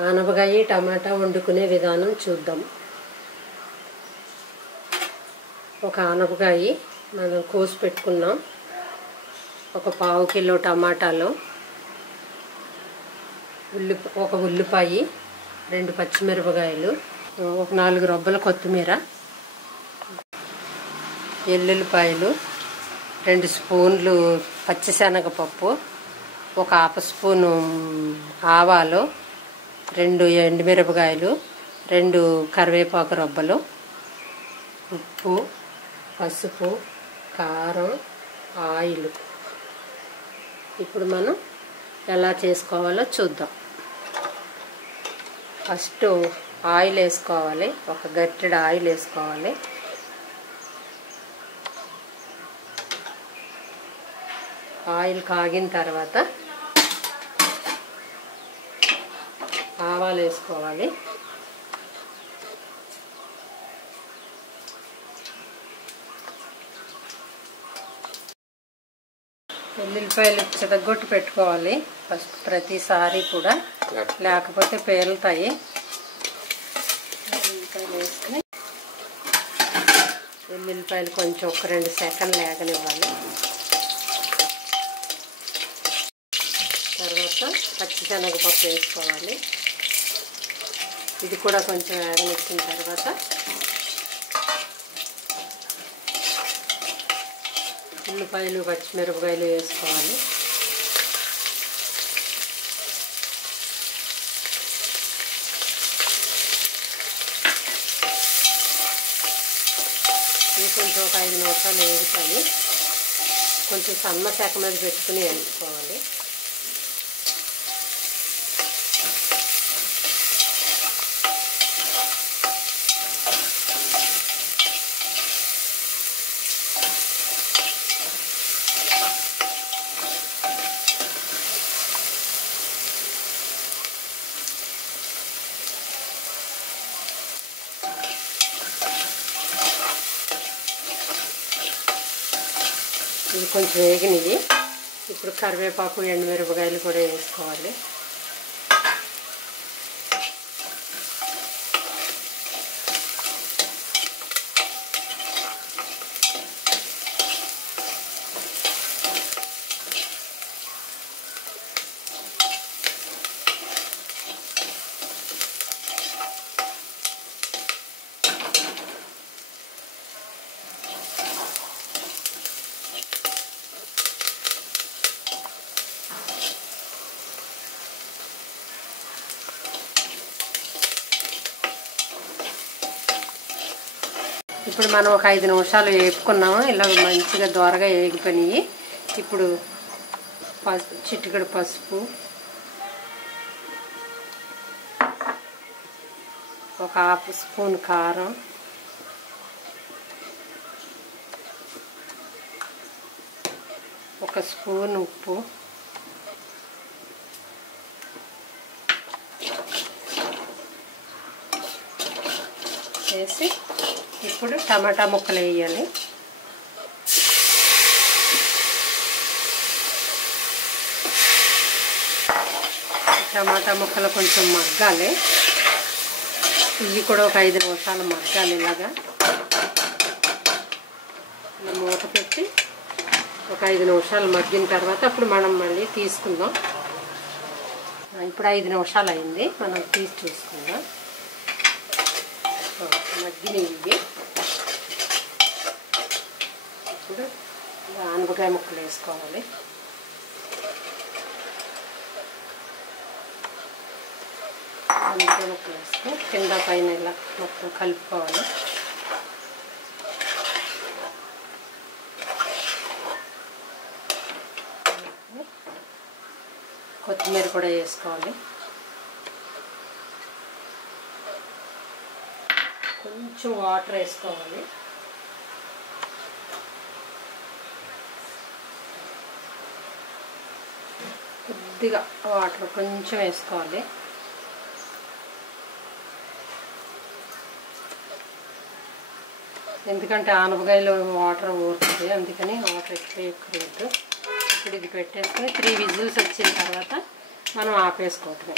ఆనపకాయ టమాటా వండుకునే విధానం చూద్దాం. ఒక ఆనపకాయ మనం కోసి పెట్టుకున్నాం. ఒక పావు కిలో టమాటాలు, ఒక ఉల్లిపాయ, 2 పచ్చిమిరపకాయలు, ఒక 4 రొబ్బల కొత్తిమీర, ఎల్లుల్లిపాయలు, 2 స్పూన్లు పచ్చిశనగపప్పు, ఒక 1/2 స్పూను ఆవాలు, 2 ఎండుమిరపకాయలు, 2 కరివేపాకు రొబ్బలు, ఉప్పు, పసుపు, కారం, ఆయిల్. ఇప్పుడు మనం ఎలా చేసుకోవాలో చూద్దాం. ఫస్ట్ ఆయిల్ వేసుకోవాలి. ఒక గరిటెడు ఆయిల్ వేసుకోవాలి. ఆయిల్ కాగిన తర్వాత ఆవాలు వేసుకోవాలి. ఎల్లుల్లిపాయలు చితగొట్టి పెట్టుకోవాలి ఫస్ట్ ప్రతిసారి కూడా, లేకపోతే పేలుతాయి. ఎల్లుల్లిపాయలు వేసుకుని ఎల్లుల్లిపాయలు కొంచెం ఒక 2 సెకండ్లు వేగనివ్వాలి. తర్వాత పచ్చిశనగపప్పు వేసుకోవాలి. ఇది కూడా కొంచెం వేగనిచ్చిన తర్వాత ఉల్లిపాయలు, పచ్చిమిరపకాయలు వేసుకోవాలి. ఇవి కొంచెం ఒక 5 నిమిషాలు వేగుతాయి. కొంచెం సన్న శాఖ మీద పెట్టుకుని వేసుకోవాలి. ఇవి కొంచెం వేగినవి. ఇప్పుడు కరివేపాకు, ఎండుమిరపకాయలు కూడా వేసుకోవాలి. ఇప్పుడు మనం ఒక 5 నిమిషాలు వేపుకున్నాము. ఇలా మంచిగా దోరగా వేగిపోయినాయి. ఇప్పుడు చిటికెడు పసుపు, ఒక 1/2 స్పూన్ కారం, ఒక స్పూన్ ఉప్పు, వేసి ఇప్పుడు టమాటా ముక్కలు వేయాలి. టమాటా ముక్కలు కొంచెం మగ్గాలి. ఇవి కూడా ఒక 5 నిమిషాలు మగ్గాలి. ఇలాగా ఇలా మూత పెట్టి ఒక 5 నిమిషాలు మగ్గిన తర్వాత అప్పుడు మనం మళ్ళీ తీసుకుందాం. ఇప్పుడు 5 నిమిషాలు అయింది. మనం తీసి చూసుకుందాం. మగ్గినవి ఇవి. ఇప్పుడు ఆనపకాయ ముక్కలు వేసుకోవాలి. ఆనపకాయ ముక్కలు వేసుకొని కింద పైన ఇలా మొత్తం కలుపుకోవాలి. కొత్తిమీర కూడా వేసుకోవాలి. కొంచెం వాటర్ వేసుకోవాలి. కొద్దిగా వాటర్ కొంచెం వేసుకోవాలి. ఎందుకంటే ఆనపకాయలో వాటర్ ఊరుతుంది, అందుకని వాటర్ ఎక్కువ వద్దు. ఇప్పుడు ఇది పెట్టేసుకొని 3 విజిల్స్ వచ్చిన తర్వాత మనం ఆపేసుకోవటమే.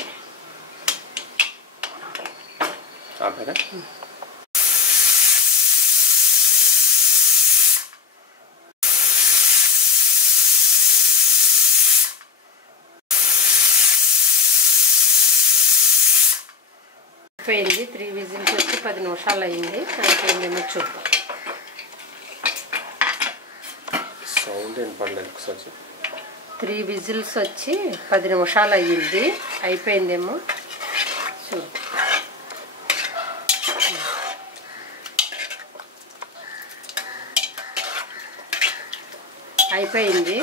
ఆపేదా? అయిపోయింది. 3 విజిల్స్ వచ్చి 10 నిమిషాలు అయింది. అయిపోయిందేమో చూద్దాం. సౌండ్ ఏం పడలేదు ఒకసారి. 3 విజిల్స్ వచ్చి 10 నిమిషాలు అయ్యింది. అయిపోయిందేమో చూద్దాం. అయిపోయింది.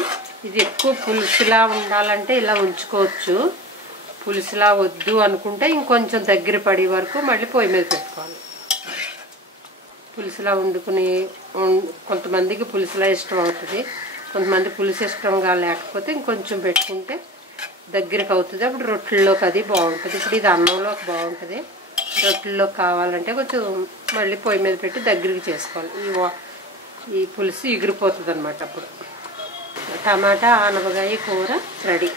ఇది ఎక్కువ పులుసులా ఉండాలంటే ఇలా ఉంచుకోవచ్చు. పులుసులా వద్దు అనుకుంటే ఇంకొంచెం దగ్గర పడే వరకు మళ్ళీ పొయ్యి మీద పెట్టుకోవాలి. పులుసులా వండుకుని కొంతమందికి పులుసులా ఇష్టం అవుతుంది, కొంతమంది పులుసు ఇష్టంగా లేకపోతే ఇంకొంచెం పెట్టుకుంటే దగ్గరికి అవుతుంది. అప్పుడు రొట్టెల్లోకి అది బాగుంటుంది. ఇప్పుడు ఇది అన్నంలోకి బాగుంటుంది. రొట్టెల్లోకి కావాలంటే కొంచెం మళ్ళీ పొయ్యి మీద పెట్టి దగ్గరికి చేసుకోవాలి. ఈ పులుసు ఎగిరిపోతుంది అన్నమాట. అప్పుడు టమాటా ఆనపకాయ కూర రెడీ.